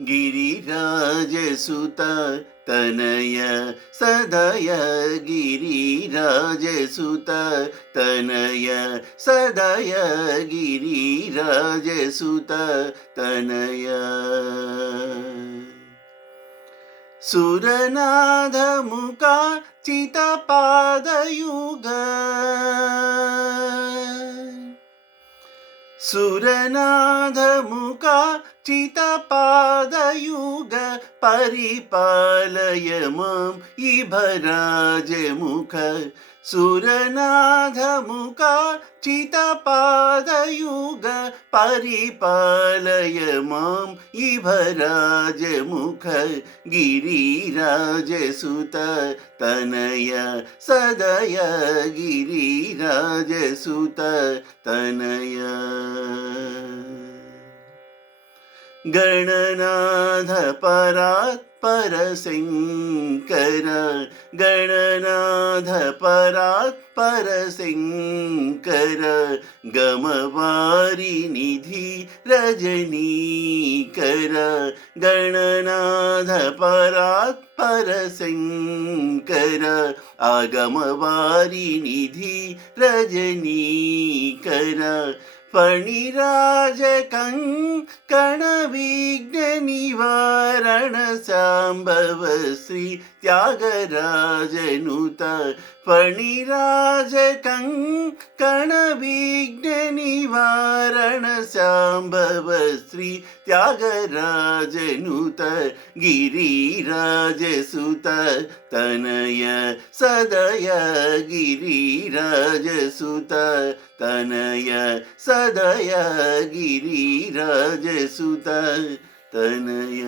गिरिराजसुत तनय सदय गिरिराजसुत तनय सदय गिरिराजसुत तनय सुरनादमुका चितपादयुग सुरनादमुका चितपादयुग परिपालय मां इभराजमुख सुरनादमुका चितपादयुग परिपालय मां इभराजमुख गिरिराजसुत तनय सदय गिरिराजसुत तनय गणनाथ परात् परशंकर गणनाथ परात् परशंकर गमवारि निधि रजनीकर गणनाथ परात् परशंकर आगमवारि निधि रजनीकर फणिराज कंकण निवारण सांबव श्री त्यागराजनुत फणिराज कंकण निवारण सांबव श्री त्यागराजनुत गिरिराजसुत तनय सदय गिरिराजसुत तनय सदय गिरिराजसुत तनय।